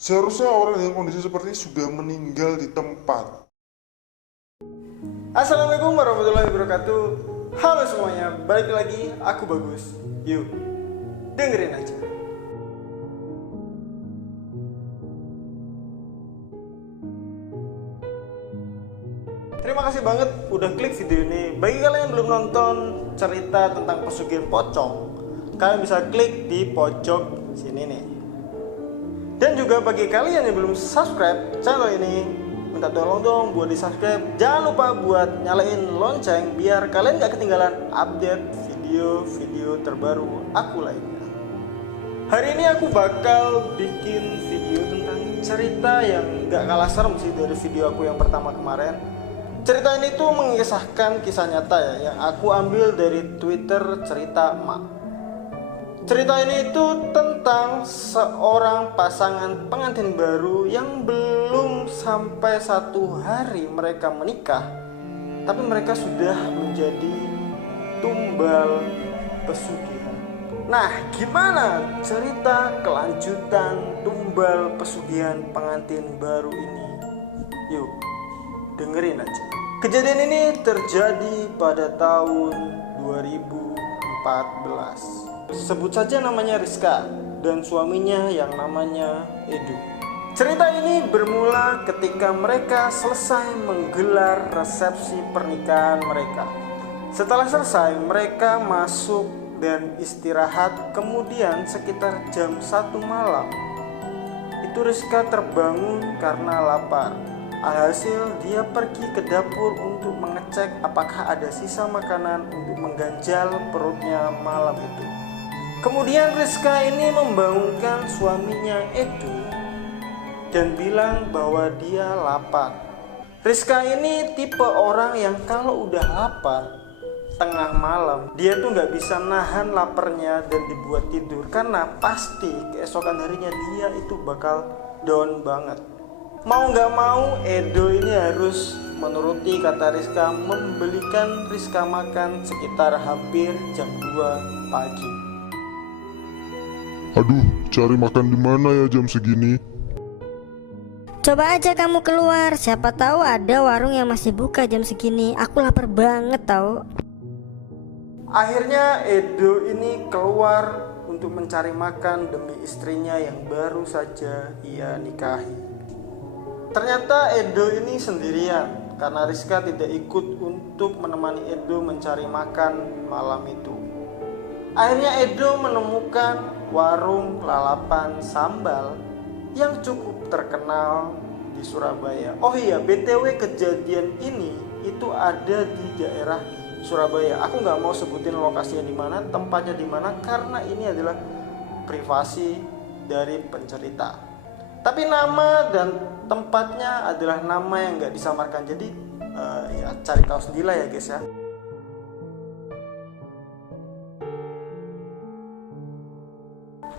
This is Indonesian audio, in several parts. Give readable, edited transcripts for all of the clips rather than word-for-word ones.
Seharusnya orang dengan kondisi seperti ini sudah meninggal di tempat. Assalamualaikum warahmatullahi wabarakatuh. Halo semuanya, balik lagi aku Bagus. Yuk, dengerin aja. Terima kasih banget udah klik video ini. Bagi kalian yang belum nonton cerita tentang pesugihan pocong, kalian bisa klik di pojok sini nih. Dan juga bagi kalian yang belum subscribe channel ini, minta tolong dong buat di subscribe. Jangan lupa buat nyalain lonceng biar kalian gak ketinggalan update video-video terbaru aku lainnya. Hari ini aku bakal bikin video tentang cerita yang gak kalah serem sih dari video aku yang pertama kemarin. Cerita ini tuh mengisahkan kisah nyata ya, yang aku ambil dari Twitter cerita Mak. Cerita ini itu tentang seorang pasangan pengantin baru yang belum sampai 1 hari mereka menikah, tapi mereka sudah menjadi tumbal pesugihan. Nah, gimana cerita kelanjutan tumbal pesugihan pengantin baru ini? Yuk, dengerin aja. Kejadian ini terjadi pada tahun 2014. Sebut saja namanya Rizka dan suaminya yang namanya Edu. Cerita ini bermula ketika mereka selesai menggelar resepsi pernikahan mereka. Setelah selesai, mereka masuk dan istirahat. Kemudian sekitar jam 1 malam, itu Rizka terbangun karena lapar. Alhasil dia pergi ke dapur untuk mengecek apakah ada sisa makanan untuk mengganjal perutnya malam itu. Kemudian Rizka ini membangunkan suaminya Edu dan bilang bahwa dia lapar. Rizka ini tipe orang yang kalau udah lapar tengah malam, dia tuh gak bisa nahan laparnya dan dibuat tidur, karena pasti keesokan harinya dia itu bakal down banget. Mau gak mau, Edo ini harus menuruti kata Rizka, membelikan Rizka makan sekitar hampir jam 2 pagi. Aduh, cari makan di mana ya jam segini? Coba aja kamu keluar, siapa tahu ada warung yang masih buka jam segini. Aku lapar banget tahu. Akhirnya Edo ini keluar untuk mencari makan demi istrinya yang baru saja ia nikahi. Ternyata Edo ini sendirian karena Rizka tidak ikut untuk menemani Edo mencari makan malam itu. Akhirnya Edo menemukan warung lalapan sambal yang cukup terkenal di Surabaya. Oh iya, BTW kejadian ini itu ada di daerah Surabaya. Aku nggak mau sebutin lokasinya di mana, tempatnya di mana, karena ini adalah privasi dari pencerita. Tapi nama dan tempatnya adalah nama yang nggak disamarkan. Jadi ya cari tahu sendirilah ya guys ya.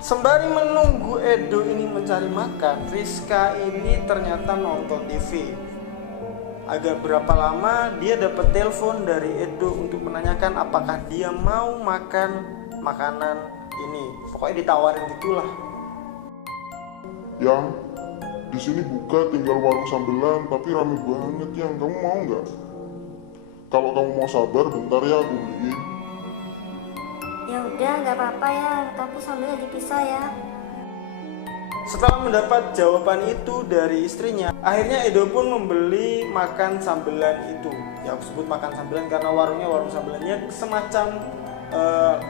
Sembari menunggu Edo ini mencari makan, Rizka ini ternyata nonton TV. Agak berapa lama dia dapat telepon dari Edo untuk menanyakan apakah dia mau makan makanan ini. Pokoknya ditawarin gitulah. Yang di sini buka tinggal warung sambelan, tapi rame banget. Yang kamu mau nggak? Kalau kamu mau sabar, bentar ya aku beliin. Ya udah, nggak apa-apa ya, tapi sambilnya dipisah ya. Setelah mendapat jawaban itu dari istrinya, akhirnya Edo pun membeli makan sambelan itu. Ya aku sebut makan sambelan karena warung sambelannya semacam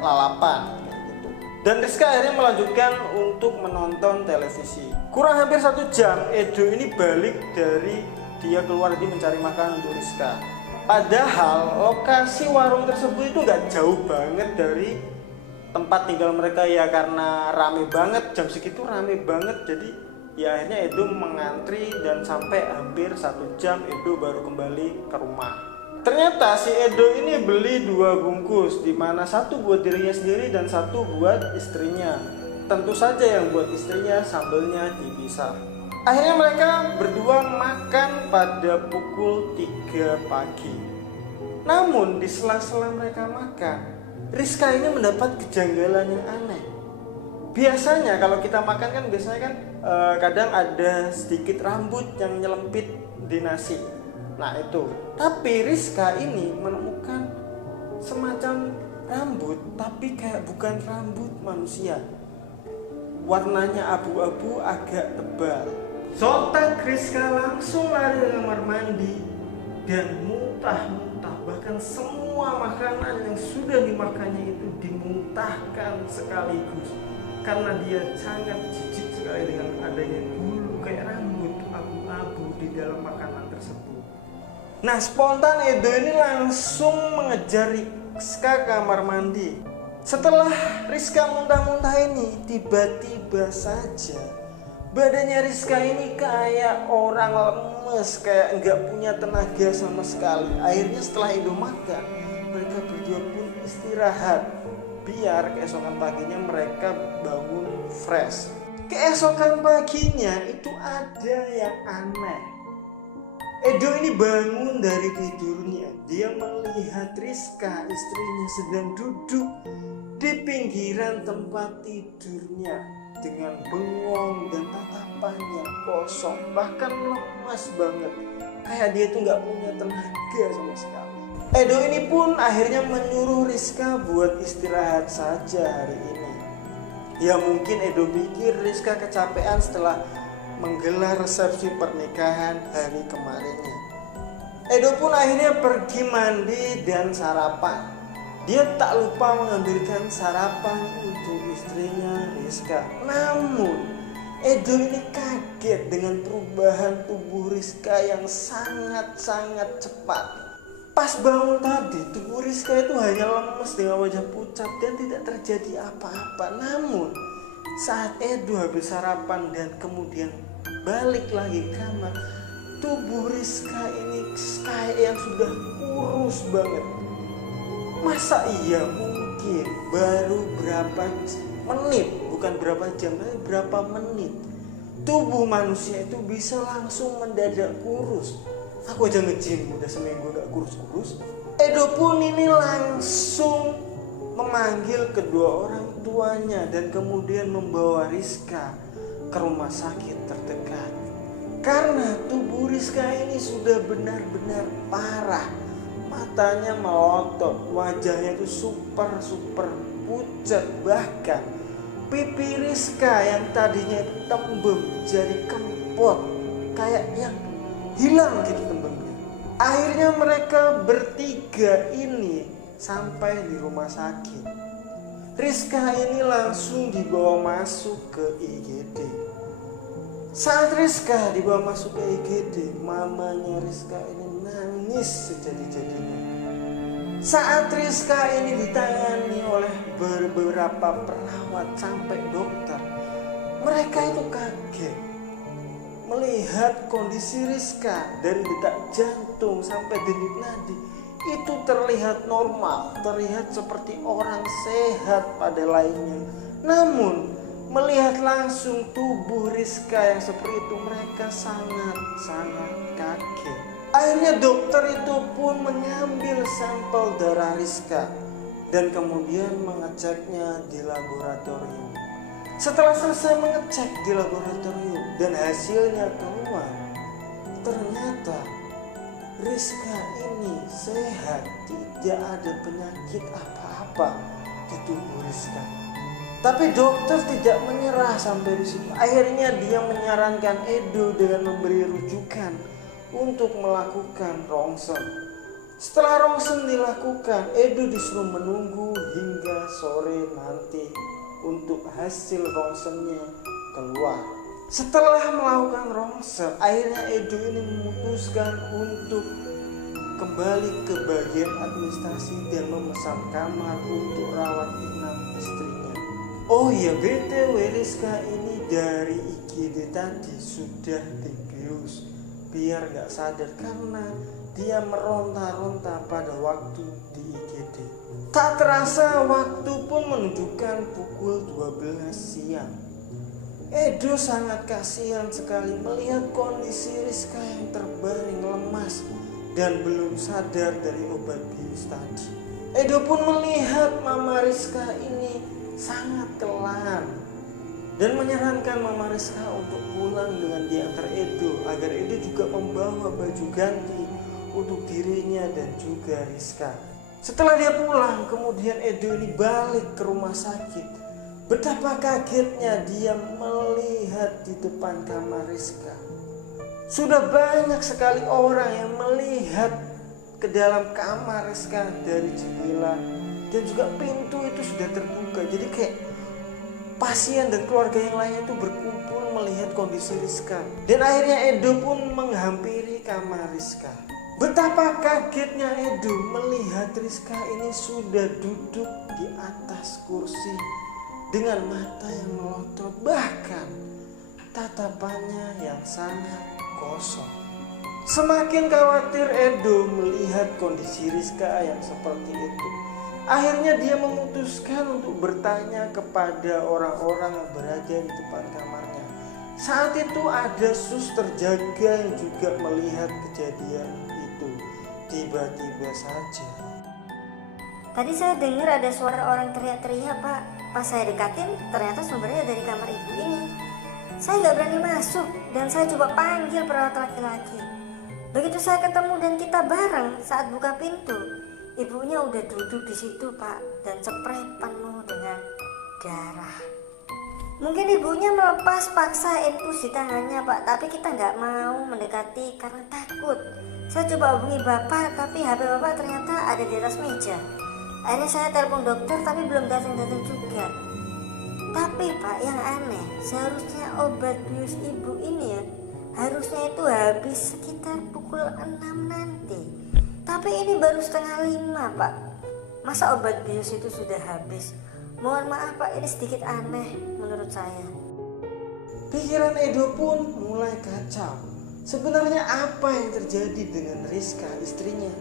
lalapan gitu. Dan Rizka akhirnya melanjutkan untuk menonton televisi. Kurang hampir 1 jam, Edo ini balik dari dia keluar tadi mencari makan untuk Rizka. Padahal lokasi warung tersebut itu gak jauh banget dari tempat tinggal mereka ya, karena rame banget, jam segitu rame banget. Jadi ya akhirnya Edo mengantri dan sampai hampir 1 jam Edo baru kembali ke rumah. Ternyata si Edo ini beli 2 bungkus, dimana 1 buat dirinya sendiri dan 1 buat istrinya. Tentu saja yang buat istrinya sambelnya dipisah. Akhirnya mereka berdua makan pada pukul 3 pagi. Namun di sela-sela mereka makan, Rizka ini mendapat kejanggalan yang aneh. Biasanya kalau kita makan kan biasanya kan kadang ada sedikit rambut yang nyelempit di nasi. Nah itu. Tapi Rizka ini menemukan semacam rambut, tapi kayak bukan rambut manusia. Warnanya abu-abu agak tebal. Sontak Rizka langsung lari ke kamar mandi dan muntah-muntah. Bahkan semua makanan yang sudah dimakannya itu dimuntahkan sekaligus. Karena dia sangat jijik sekali dengan adanya bulu kayak rambut abu-abu di dalam makanan tersebut. Nah spontan Edo ini langsung mengejar Rizka ke kamar mandi. Setelah Rizka muntah-muntah ini, tiba-tiba saja badannya Rizka ini kayak orang lemes, kayak nggak punya tenaga sama sekali. Akhirnya setelah Edo makan, mereka berdua pun istirahat biar keesokan paginya mereka bangun fresh. Keesokan paginya itu ada yang aneh. Edo ini bangun dari tidurnya. Dia melihat Rizka, istrinya, sedang duduk di pinggiran tempat tidurnya dengan bengong dan tatapannya kosong, bahkan lemas banget, kayak dia tuh nggak punya tenaga sama sekali. Edo ini pun akhirnya menyuruh Rizka buat istirahat saja hari ini. Ya mungkin Edo pikir Rizka kecapean setelah menggelar resepsi pernikahan hari kemarinnya. Edo pun akhirnya pergi mandi dan sarapan. Dia tak lupa mengambilkan sarapan untuk istrinya Rizka. Namun Edo ini kaget dengan perubahan tubuh Rizka yang sangat-sangat cepat. Pas bangun tadi, tubuh Rizka itu hanya lemes dengan wajah pucat dan tidak terjadi apa-apa. Namun saat Edo habis sarapan dan kemudian balik lagi ke kamar, tubuh Rizka ini kayak yang sudah kurus banget. Masa iya mungkin baru berapa menit, bukan berapa jam, tapi berapa menit tubuh manusia itu bisa langsung mendadak kurus. Aku aja nge-gym udah seminggu gak kurus-kurus. Edo pun ini langsung memanggil kedua orang tuanya dan kemudian membawa Rizka ke rumah sakit terdekat. Karena tubuh Rizka ini sudah benar-benar parah. Matanya melotot, wajahnya itu super pucat, bahkan pipi Rizka yang tadinya itu tembem jadi kempot, kayak yang hilang gitu tembemnya. Akhirnya mereka bertiga ini sampai di rumah sakit. Rizka ini langsung dibawa masuk ke IGD. Saat Rizka dibawa masuk ke IGD, mamanya Rizka ini nangis sejadi-jadinya. Saat Rizka ini ditangani oleh beberapa perawat sampai dokter, mereka itu kaget melihat kondisi Rizka dari detak jantung sampai denyut nadi itu terlihat normal, terlihat seperti orang sehat pada lainnya. Namun melihat langsung tubuh Rizka yang seperti itu, mereka sangat kaget. Akhirnya dokter itu pun mengambil sampel darah Rizka dan kemudian mengeceknya di laboratorium. Setelah selesai mengecek di laboratorium dan hasilnya keluar, ternyata Rizka ini sehat, tidak ada penyakit apa-apa di tubuh Rizka. Tapi dokter tidak menyerah sampai di situ. Akhirnya dia menyarankan Edo dengan memberi rujukan untuk melakukan rongsen. Setelah rongsen dilakukan, Edo disuruh menunggu hingga sore nanti untuk hasil rongsennya keluar. Setelah melakukan rongsen, akhirnya Edo ini memutuskan untuk kembali ke bagian administrasi dan memesan kamar untuk rawat inap istrinya. Oh iya, BTW Rizka ini dari IGD tadi sudah dibius biar gak sadar karena dia meronta-ronta pada waktu di IGD. Tak terasa waktu pun menunjukkan pukul 12 siang. Edo sangat kasihan sekali melihat kondisi Rizka yang terbaring lemas dan belum sadar dari obat bius tadi. Edo pun melihat mama Rizka ini sangat kelam dan menyarankan Mama Rizka untuk pulang dengan diantar Edo agar Edo juga membawa baju ganti untuk dirinya dan juga Rizka. Setelah dia pulang, kemudian Edo ini balik ke rumah sakit. Betapa kagetnya dia melihat di depan kamar Rizka. Sudah banyak sekali orang yang melihat ke dalam kamar Rizka dari jendela, dan juga pintu itu sudah terbuka. Jadi kayak pasien dan keluarga yang lainnya itu berkumpul melihat kondisi Rizka. Dan akhirnya Edo pun menghampiri kamar Rizka. Betapa kagetnya Edo melihat Rizka ini sudah duduk di atas kursi dengan mata yang melotot, bahkan tatapannya yang sangat kosong. Semakin khawatir Edo melihat kondisi Rizka yang seperti itu. Akhirnya dia memutuskan untuk bertanya kepada orang-orang yang berada di depan kamarnya. Saat itu ada suster jaga yang juga melihat kejadian itu. Tiba-tiba saja, Tadi saya dengar ada suara orang teriak-teriak, Pak. Pas saya dekatin, ternyata sumbernya dari kamar ibu ini. Saya nggak berani masuk dan saya coba panggil perawat laki-laki. Begitu saya ketemu dan kita bareng, saat buka pintu, ibunya udah duduk di situ, Pak, dan spray penuh dengan darah. Mungkin ibunya melepas paksa infus di tangannya, Pak, tapi kita nggak mau mendekati karena takut. Saya coba hubungi Bapak, tapi HP Bapak ternyata ada di atas meja. Akhirnya saya telepon dokter, tapi belum datang-datang juga. Tapi Pak, yang aneh, seharusnya obat bius ibu ini ya, harusnya itu habis sekitar pukul 6 nanti. Tapi ini baru setengah 5, Pak. Masa obat bius itu sudah habis? Mohon maaf Pak, ini sedikit aneh menurut saya. pikiran Edo pun mulai kacau. Sebenarnya apa yang terjadi dengan Rizka, istrinya?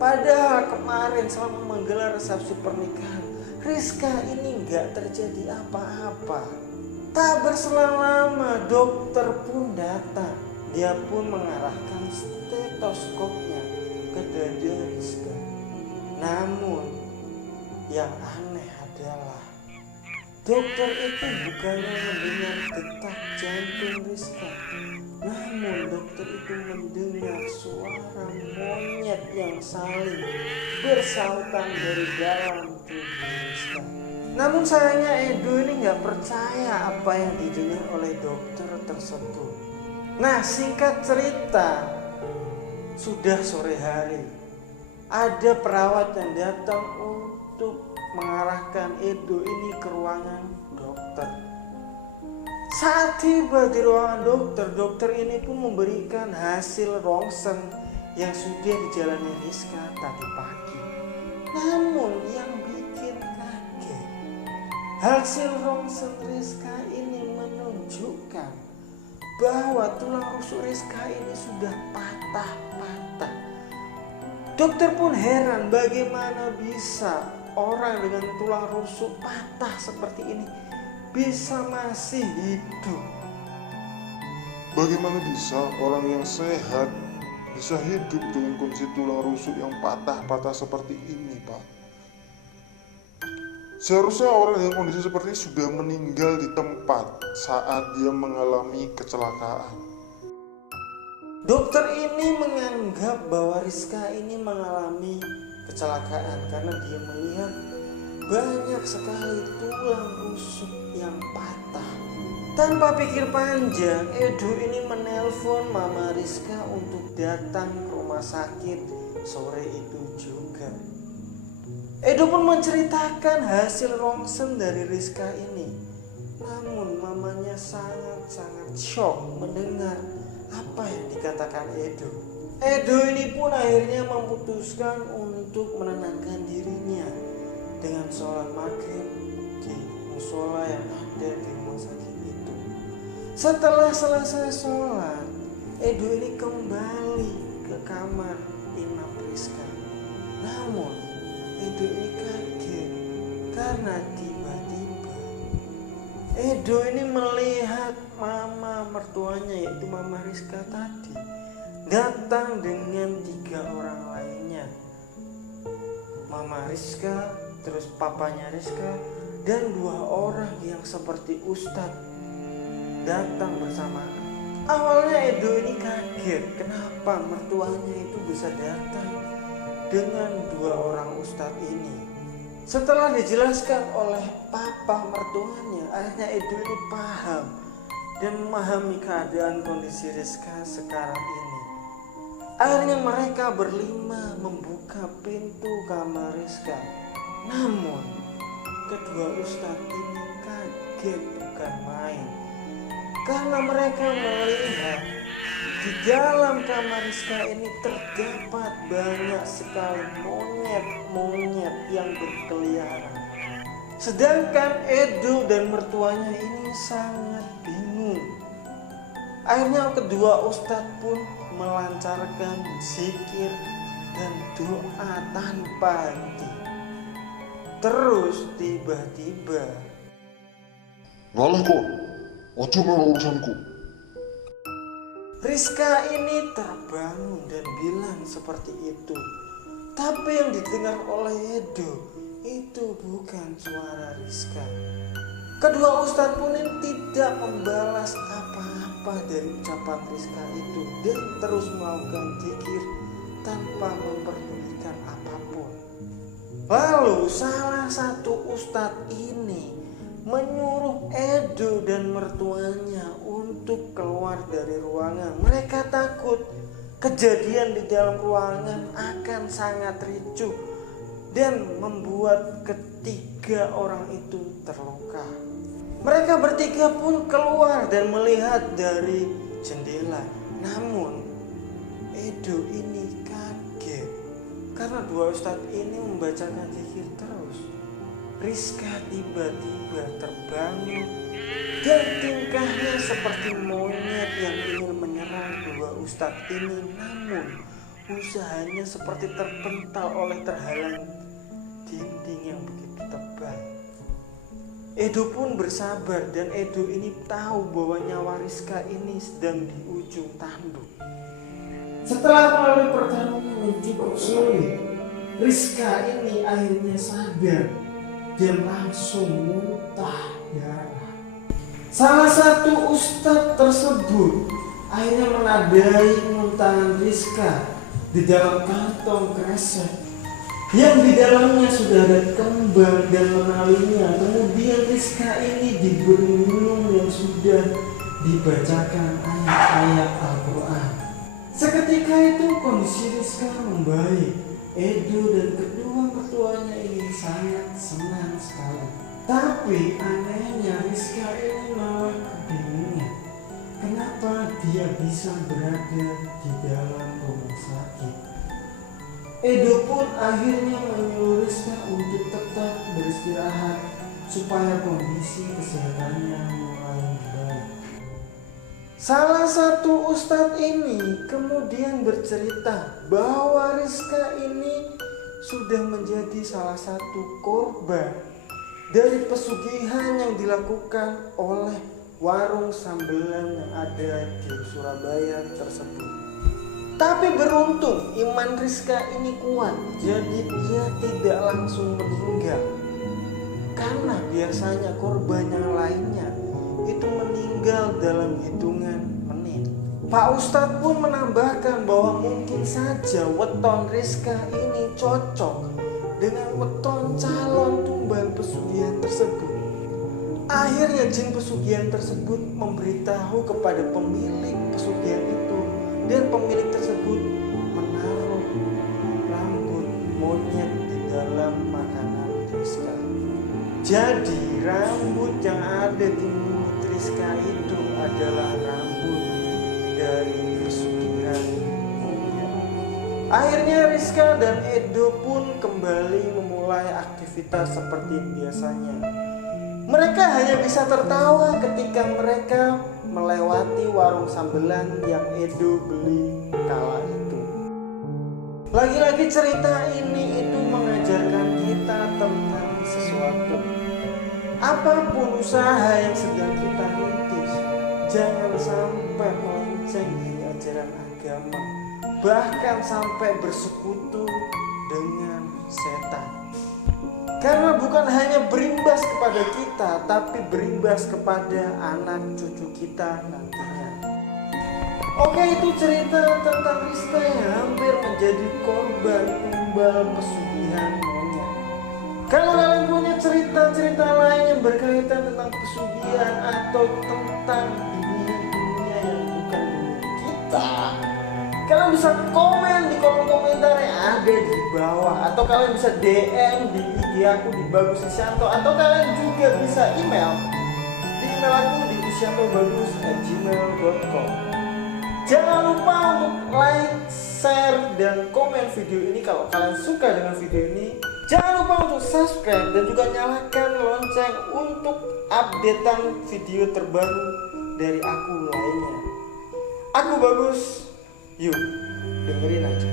Padahal kemarin selama menggelar resepsi pernikahan, Rizka ini nggak terjadi apa-apa. Tak berselang lama dokter pun datang. Dia pun mengarahkan stetoskopnya ke dada Rizka. Namun yang aneh adalah dokter itu bukannya mendengar detak jantung Rizka, namun dokter itu mendengar suara monyet yang saling bersautan dari dalam tubuh Rizka. Namun sayangnya Edo ini nggak percaya apa yang didengar oleh dokter tersebut. Nah, singkat cerita, sudah sore hari, ada perawat yang datang untuk mengarahkan Edo ini ke ruangan dokter. Saat tiba di ruangan dokter, dokter ini pun memberikan hasil rongsen yang sudah dijalani Rizka tadi pagi. Namun yang bikin kaget, hasil rongsen Rizka ini menunjukkan bahwa tulang rusuk Rizka ini sudah patah-patah. Dokter pun heran bagaimana bisa orang dengan tulang rusuk patah seperti ini bisa masih hidup. Bagaimana bisa orang yang sehat bisa hidup dengan kondisi tulang rusuk yang patah-patah seperti ini, Pak? Seharusnya orang dengan kondisi seperti ini sudah meninggal di tempat saat dia mengalami kecelakaan. Dokter ini menganggap bahwa Rizka ini mengalami kecelakaan karena dia melihat banyak sekali tulang rusuk yang patah. Tanpa pikir panjang, Edo ini menelpon Mama Rizka untuk datang ke rumah sakit sore itu juga. Edo pun menceritakan hasil rongsen dari Rizka ini. Namun mamanya sangat-sangat shock mendengar apa yang dikatakan Edo. Edo ini pun akhirnya memutuskan untuk menenangkan dirinya dengan sholat maghrib di musola yang ada di rumah sakit itu. Setelah selesai sholat, Edo ini kembali ke kamar inap Rizka. Namun Edo ini kaget karena tiba-tiba Edo ini melihat mama mertuanya, yaitu Mama Rizka tadi, datang dengan 3 orang lainnya. Mama Rizka, terus papanya Rizka, dan 2 orang yang seperti ustadz datang bersamaan. Awalnya Edo ini kaget kenapa mertuanya itu bisa datang dengan dua orang ustadz ini. Setelah dijelaskan oleh papa mertuanya, akhirnya Edo ini paham dan memahami keadaan kondisi Rizka sekarang ini. Akhirnya mereka berlima membuka pintu kamar Rizka. Namun kedua ustadz ini kaget bukan main, karena mereka melihat di dalam kamar Rizka ini terdapat banyak sekali monyet-monyet yang berkeliaran. Sedangkan Edo dan mertuanya ini sangat bingung. Akhirnya kedua ustadz pun melancarkan zikir dan doa tanpa henti. Terus tiba-tiba, Ngalah kok, ojo melu urusanku. Rizka ini terbangun dan bilang seperti itu. Tapi yang didengar oleh Edo itu bukan suara Rizka. Kedua ustadz pun tidak membalas apa-apa dari ucapan Rizka itu dan terus melakukan zikir tanpa memperdulikan apapun. Lalu salah satu ustadz ini menyuruh Edo dan mertuanya untuk keluar dari ruangan. Mereka takut kejadian di dalam ruangan akan sangat ricuh dan membuat ketiga orang itu terluka. Mereka bertiga pun keluar dan melihat dari jendela. Namun Edo ini kaget karena dua ustadz ini membacakan zikir terus. Rizka tiba-tiba terbangun dan tingkahnya seperti monyet yang ingin menyerang dua ustadz ini, namun usahanya seperti terpental oleh terhalang dinding yang begitu tebal. Edo pun bersabar dan Edo ini tahu bahwa nyawa Rizka ini sedang di ujung tanduk. Setelah melalui pertarungan yang cukup sulit, Rizka ini akhirnya sadar dan langsung muntah darah. Salah satu ustadz tersebut akhirnya menadai muntahan Rizka di dalam kantong kresek yang di dalamnya sudah ada kembang dan menalinya. Kemudian Rizka ini diberi minum yang sudah dibacakan ayat-ayat Al-Quran. Seketika itu kondisi Rizka membaik. Edo dan kedua mertuanya ini sangat senang sekali. Tapi anehnya Rizka ini malah kebingungan. Kenapa dia bisa berada di dalam rumah sakit? Edo pun akhirnya menyuruh Rizka untuk tetap beristirahat supaya kondisi kesehatannya mulai baik. Salah satu ustadz ini kemudian bercerita bahwa Rizka ini sudah menjadi salah satu korban dari pesugihan yang dilakukan oleh warung sambelan yang ada di Surabaya tersebut. Tapi beruntung iman Rizka ini kuat, jadi dia tidak langsung meninggal. Karena biasanya korban yang lainnya itu meninggal dalam hitungan menit. Pak Ustadz pun menambahkan bahwa mungkin saja weton Rizka ini cocok dengan weton calon tumbal pesugihan tersebut. Akhirnya jin pesugihan tersebut memberitahu kepada pemilik pesugihan itu, dan pemilik tersebut menaruh rambut monyet di dalam makanan Rizka. Jadi rambut yang ada di mulut Rizka itu adalah rambut dari pesugihan monyet. Akhirnya Rizka dan Edo pun kembali memulai aktivitas seperti biasanya. Mereka hanya bisa tertawa ketika mereka melewati warung sambelan yang Edo beli kala itu. Lagi-lagi cerita ini itu mengajarkan kita tentang sesuatu. Apapun usaha yang sedang kita rintis, jangan sampai melenceng dari ajaran agama, bahkan sampai bersekutu dengan setan. Karena bukan hanya berimbas kepada kita, tapi berimbas kepada anak cucu kita nantinya. Oke, itu cerita tentang Rizka yang hampir menjadi korban tumbal pesugihan monyet. Kalau kalian punya cerita-cerita lain yang berkaitan tentang pesugihan atau tentang dunia yang bukan dunia kita, kalian bisa komen di kolom komentar yang ada di bawah, atau kalian bisa DM di IG aku di Bagus Isyanto, atau kalian juga bisa email di email aku di isyantobagus@gmail.com. Jangan lupa untuk like, share, dan komen video ini kalau kalian suka dengan video ini. Jangan lupa untuk subscribe dan juga nyalakan lonceng untuk updatean video terbaru dari aku lainnya. Aku Bagus. Yuk, dengerin aja.